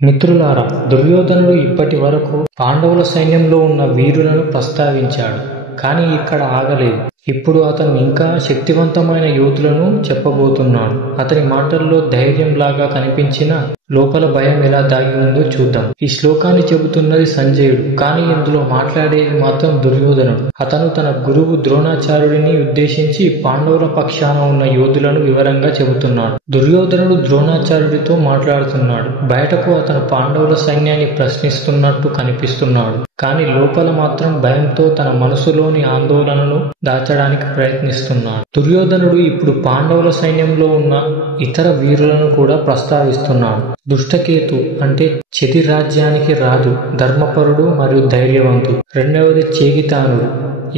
మిత్రులారా, దుర్యోధనుడు ఇప్పటి వరకు పాండవుల సైన్యంలో ఉన్న వీరులను ప్రస్తావించాడు. కానీ ఇక్కడ ఆగలేదు. ఇప్పుడు అతను ఇంకా శక్తివంతమైన యోధులను చెప్పబోతున్నాడు. అతని మాటల్లో ధైర్యంలాగా కనిపించిన లోపల భయం ఎలా దాగి ఉందో చూద్దాం. ఈ శ్లోకాన్ని చెబుతున్నది సంజయుడు, కానీ ఇందులో మాట్లాడేది మాత్రం దుర్యోధనుడు. అతను తన గురువు ద్రోణాచార్యుడిని ఉద్దేశించి పాండవుల పక్షాన ఉన్న యోధులను వివరంగా చెబుతున్నాడు. దుర్యోధనుడు ద్రోణాచార్యుడితో మాట్లాడుతున్నాడు. బయటకు అతను పాండవుల సైన్యాన్ని ప్రశ్నిస్తున్నట్టు కనిపిస్తున్నాడు. కానీ లోపల మాత్రం భయంతో తన మనసులోని ఆందోళనను దాచడానికి ప్రయత్నిస్తున్నాడు. దుర్యోధనుడు ఇప్పుడు పాండవుల సైన్యంలో ఉన్న ఇతర వీరులను కూడా ప్రస్తావిస్తున్నాడు. దుష్టకేతు అంటే చెది రాజ్యానికి రాజు, ధర్మపరుడు మరియు ధైర్యవంతుడు. రెండవది చేగితానుడు,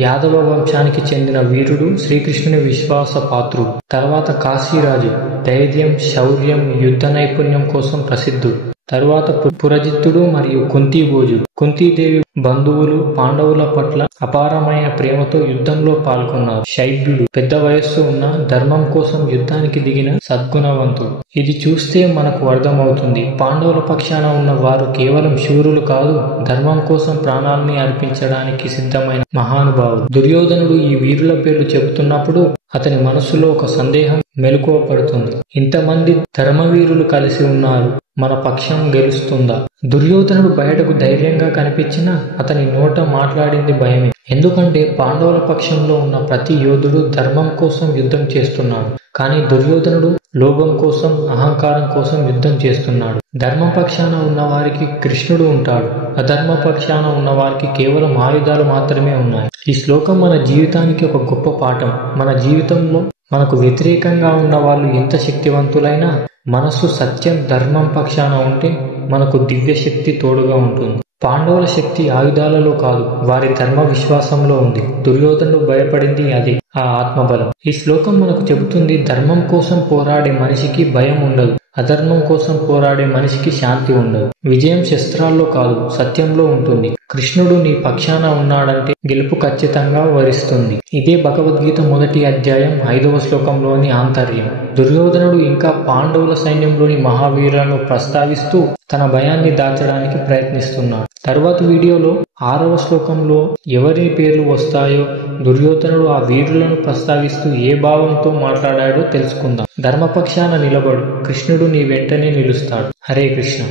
యాదవ వంశానికి చెందిన వీరుడు, శ్రీకృష్ణుని విశ్వాస పాత్రుడు. తర్వాత కాశీరాజు, ధైర్యం, శౌర్యం, యుద్ధ నైపుణ్యం కోసం ప్రసిద్ధుడు. తరువాత పురజిత్తుడు మరియు కుంతీభోజుడు. కుంతీదేవి బంధువులు పాండవుల పట్ల అపారమైన ప్రేమతో యుద్ధంలో పాల్గొన్నారు. శైబ్యుడు, పెద్ద వయస్సు ఉన్న ధర్మం కోసం యుద్ధానికి దిగిన సద్గుణవంతుడు. ఇది చూస్తే మనకు అర్థమవుతుంది, పాండవుల పక్షాన ఉన్న వారు కేవలం శూరులు కాదు, ధర్మం కోసం ప్రాణాలని అర్పించడానికి సిద్ధమైన మహానుభావులు. దుర్యోధనుడు ఈ వీరుల పేర్లు చెబుతున్నప్పుడు అతని మనసులో ఒక సందేహం మెలకువ పడుతుంది. ఇంతమంది ధర్మవీరులు కలిసి ఉన్నారు, మన పక్షం గెలుస్తుందా? దుర్యోధనుడు బయటకు ధైర్యంగా కనిపించినా అతని నోట మాట్లాడింది భయమే. ఎందుకంటే పాండవుల పక్షంలో ఉన్న ప్రతి యోధుడు ధర్మం కోసం యుద్ధం చేస్తున్నాడు. కానీ దుర్యోధనుడు లోభం కోసం, అహంకారం కోసం యుద్ధం చేస్తున్నాడు. ధర్మ పక్షాన ఉన్న వారికి కృష్ణుడు ఉంటాడు, అధర్మ పక్షాన ఉన్న వారికి కేవలం ఆయుధాలు మాత్రమే ఉన్నాయి. ఈ శ్లోకం మన జీవితానికి ఒక గొప్ప పాఠం. మన జీవితంలో మనకు వ్యతిరేకంగా ఉన్న వాళ్ళు ఎంత శక్తివంతులైనా మనసు సత్యం, ధర్మం పక్షాన ఉంటే మనకు దివ్య శక్తి తోడుగా ఉంటుంది. పాండవుల శక్తి ఆయుధాలలో కాదు, వారి ధర్మ విశ్వాసంలో ఉంది. దుర్యోధనుడు భయపడింది అదే, ఆ ఆత్మబలం. ఈ శ్లోకం మనకు చెబుతుంది, ధర్మం కోసం పోరాడే మనిషికి భయం ఉండదు, అధర్మం కోసం పోరాడే మనిషికి శాంతి ఉండదు. విజయం శస్త్రాల్లో కాదు, సత్యంలో ఉంటుంది. కృష్ణుడు నీ పక్షాన ఉన్నాడంటే గెలుపు ఖచ్చితంగా వరిస్తుంది. ఇదే భగవద్గీత 1వ అధ్యాయం 5వ శ్లోకంలోని ఆంతర్యం. దుర్యోధనుడు ఇంకా పాండవుల సైన్యంలోని మహావీరులను ప్రస్తావిస్తూ తన భయాన్ని దాచడానికి ప్రయత్నిస్తున్నాడు. తరువాత వీడియోలో 6వ శ్లోకంలో ఎవరి పేర్లు వస్తాయో, దుర్యోధనుడు ఆ వీరులను ప్రస్తావిస్తూ ఏ భావంతో మాట్లాడాడో తెలుసుకుందాం. ధర్మపక్షాన నిలబడు, కృష్ణుడు నీ వెంటనే నిలుస్తాడు. హరే కృష్ణ.